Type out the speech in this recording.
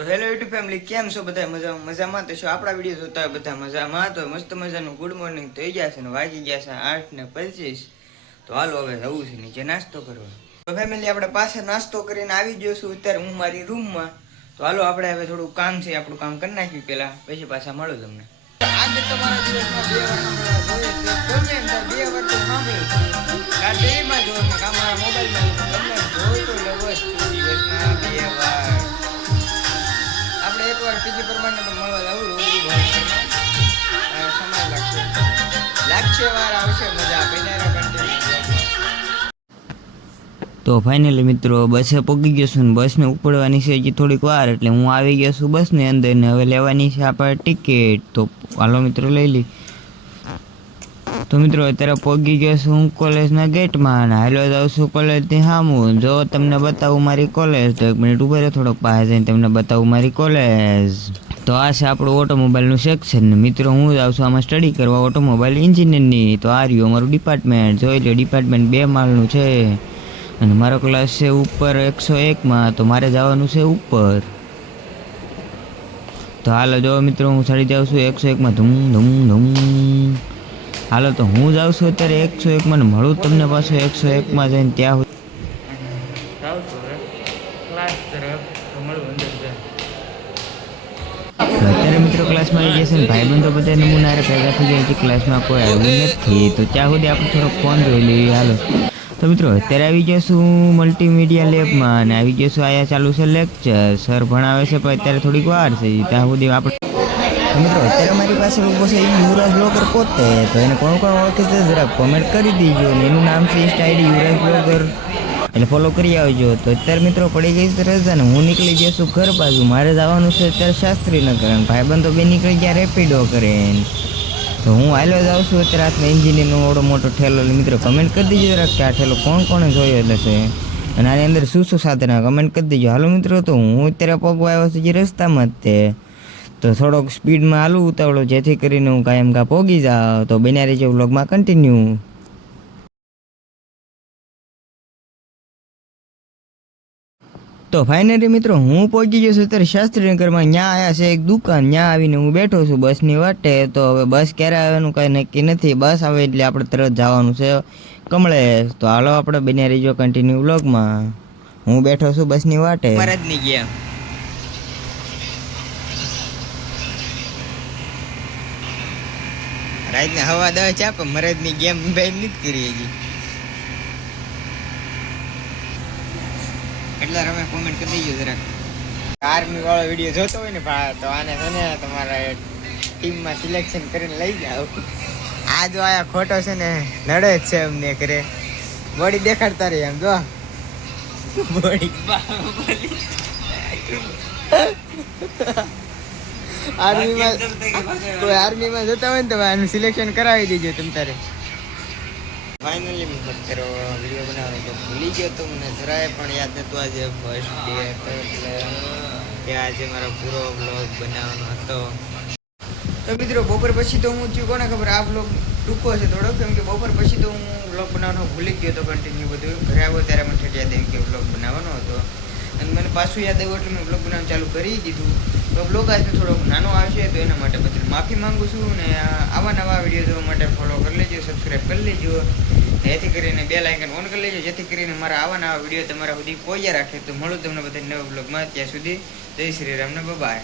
તો hello YouTube family, કેમ છો બધા? મજામાં તો શું? આપણા વિડીયો જોતા હોય બધા મજામાં. તો મસ્ત મજાનું ગુડ મોર્નિંગ થઈ ગયા છે ને વાગી ગયા છે 8:25. તો હાલો હવે જવું છે નીચે નાસ્તો કરવા. તો ફેમિલી આપણે પાસે નાસ્તો કરીને આવી ગયો છું અત્યારે હું મારી રૂમમાં. તો હાલો આપણે હવે થોડું કામ છે આપણું કામ કરી નાખ્યું પહેલાં, પછી પાછા મળો તમને. આજે તમારા દિવસમાં 2 વાર ગમે એમ થાય 2 વાર તો સાંભળ્યું આ ટીવીમાં જોવો કે અમારા મોબાઈલમાં ગમે જોઈ તો લેવો જ દિવસમાં 2 વાર. આપણે એકવાર પીજી પ્રમાણે તો મળવા જવું સમય લાગશે વાર આવશે મજા તો ફાઇનલી મિત્રો બસે પહોંચી ગયો છું ને બસને ઉપડવાની છે હજી થોડીક વાર, એટલે હું આવી ગયો છું બસની અંદર ને હવે લેવાની છે આપણે ટિકિટ. તો હાલો મિત્રો લઈ લી. તો મિત્રો અત્યારે પહોંચી ગયો છું હું કોલેજના ગેટમાં અને હાલો જાઉં છું કોલેજની સામું. જો તમને બતાવું મારી કોલેજ, તો 1 મિનિટ ઉભા રહે, થોડોક પાસે જઈને તમને બતાવું મારી કોલેજ. તો આ છે આપણું ઓટોમોબાઈલનું સેક્શન. મિત્રો હું જાઉં છું આમાં સ્ટડી કરવા ઓટોમોબાઈલ એન્જિનિયરની. તો આ રહ્યું અમારું ડિપાર્ટમેન્ટ, જોઈ લો ડિપાર્ટમેન્ટ 2 માળનું છે અને મારો ક્લાસ છે ઉપર 101માં. તો મારે જવાનું છે ઉપર. તો હાલો જો મિત્રો હું ચડી જાઉં છું 101માં ધૂમ ધૂમ ધૂમ. હાલો તો હું જાઉં છું અત્યારે 101માં ને મળું તમને પાછું 101માં જઈને ત્યાં અત્યારે મિત્રો ક્લાસમાં આવી જશે ને ભાઈબંધો બધા નમૂના ભેગા થઈ જાય છે, ક્લાસમાં કોઈ આવ્યું નથી. તો ત્યાં સુધી આપણે થોડોક ફોન જોઈ લઈએ. હાલો તો મિત્રો અત્યારે આવી જઈશું મલ્ટીમીડિયા લેબમાં અને આવી જઈશું આયા ચાલુ છે લેક્ચર. સર ભણાવે છે પણ અત્યારે થોડીક વાર છે, ત્યાં સુધી આપણે મિત્રો અત્યારે મારી પાસે ઊભો છે યુવરાજ બ્લોગર પોતે. તો એને કોણ કોણ ઓળખે છે જરા કોમેન્ટ કરી દીજો અને એનું નામ છે ઇન્સ્ટા આઈડી યુવરાજ બ્લોગર, એટલે ફોલો કરી આવજો. તો અત્યારે મિત્રો પડી ગઈ છે રજા ને હું નીકળી ગયો છું ઘર બાજુ. મારે જવાનું છે અત્યારે શાસ્ત્રીનગર અને ભાઈબંધો બે નીકળી ગયા રેપિડો કરે. તો હું હાલો જાઉં છું અત્યારે હાથમાં એન્જિનનો ઓડો મોટો ઠેલો. મિત્રો કમેન્ટ કરી દીજો જરાક કે આ ઠેલો કોણ કોણે જોયો એટલે છે અને આની અંદર શું શું સાધન કમેન્ટ કરી દેજો. હાલો મિત્રો તો હું અત્યારે પગવા આવ્યો છું જે રસ્તામાં જ તે, તો થોડોક સ્પીડમાં હાલું ઉતાવળો જેથી કરીને હું કાયમ કા પોગી જાઉં. તો બન્યા રહેજો વ્લોગમાં કન્ટિન્યુ. તો ફાઇનલી મિત્રો હું પહોંચી ગયો છું અત્યારે શાસ્ત્રીનગરમાં. ત્યાં આવ્યા છે એક દુકાન, ત્યાં આવીને હું બેઠો છું બસની વાટે. તો હવે બસ ક્યારે આવવાનું કાંઈ નક્કી નથી, બસ આવે એટલે આપણે તરત જવાનું છે કમળેશ. તો હાલો આપણે બન્યા રહીજો કન્ટિન્યુ વ્લોગમાં. હું બેઠો છું બસની વાટે. મહારાજની ગેમ રાતને હવા દવા ચાપ મહારાજની ગેમ ભાઈ નથી કરી હજી. એટલે તમે કોમેન્ટ કરી દેજો જરાક. આર્મી વાળો વિડીયો જોતો હોય ને ભાઈ તો આને છે ને તમારા ટીમમાં સિલેક્શન કરીને લઈ જાઓ. આ જો આયા ખોટો છે ને લડે જ છે અમને કરે. બોડી દેખાડતા રહી એમ જો બોડી આર્મીમાં જતા હોય ને તો આનું સિલેક્શન કરાવી દેજો તમ તારે. ફાઇનલી અત્યારે વિડીયો બનાવવાનો તો ભૂલી ગયો તો મને જરાય પણ યાદ નહોતું. આજે ફર્સ્ટ ડે હતો એટલે કે આજે મારો પૂરો બ્લોગ બનાવવાનો હતો. તો મિત્રો બપોર પછી તો હું થયું કોને ખબર આ બ્લોગ ટૂંકો છે થોડો, કેમ કે બપોર પછી તો હું બ્લોગ બનાવવાનો ભૂલી ગયો હતો કન્ટિન્યુ બધું. ઘરે આવ્યો ત્યારે મને યાદ આવી કે બ્લોગ બનાવવાનો હતો અને મને પાછું યાદ આવ્યું એટલે મેં બ્લોગ બનાવવાનું ચાલુ કરી દીધું. તો બ્લોગ આજનો થોડોક નાનો આવશે તો એના માટે બદલ માફી માંગુ છું. ને આવા નવા વિડીયો જોવા માટે ફોલો કરી લેજો, સબસ્ક્રાઈબ કરી લેજો, જેથી કરીને બેલ આઇકન ઓન કરી લેજો, જેથી કરીને મારા આવા નવા વિડીયો તમારા સુધી પહોંચ્યા રાખે. તો મળું તમને બધા નવા બ્લોગમાં, ત્યાં સુધી જય શ્રી રામ ને બાય.